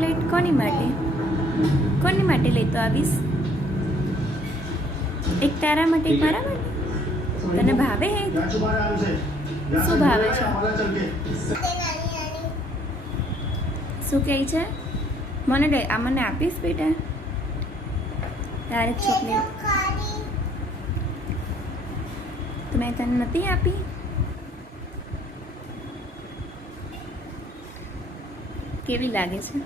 Chocolate કોની માટે લેતો આવીશ? એક તારા માટે, એક મારા માટે. તને ભાવે હે? શું ભાવે છે? શું કહે છે? મને આપીશ બેટા તારે ચોકલેટ? તો મેં તને નથી આપી? કેવી લાગે છે?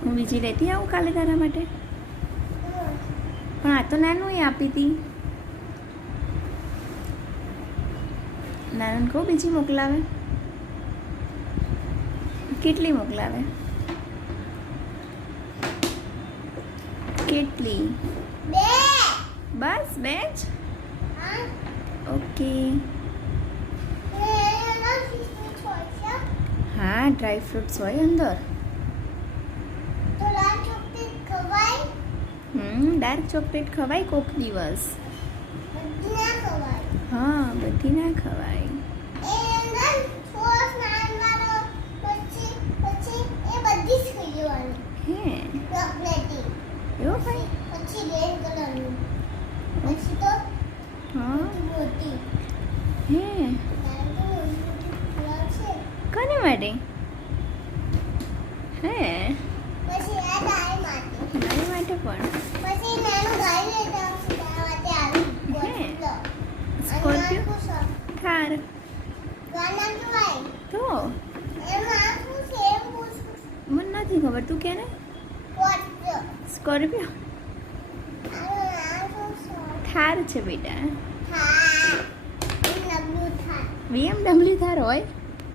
હું બીજી લેતી આવું કાલે તારા માટે? પણ આ તો નાનું આપી હતી. નાનું કહું બીજી મોકલાવે? કેટલી મોકલાવે? કેટલી? બસ 2 જ? ઓકે. હા, ડ્રાય ફ્રૂટ્સ હોય અંદર. ડાર્ક ચોકલેટ ખવાય કોક દિવસ. હા, બધી ના ખવાય. હે એવું ભાઈ? હા હે કોની માટે? હે મારી માટે પણ? સ્કોર્પિયો, થાર તો મને નથી ખબર. તું કે ને? સ્કોર્પિયો, થાર છે બેટા. BMW થાર હોય?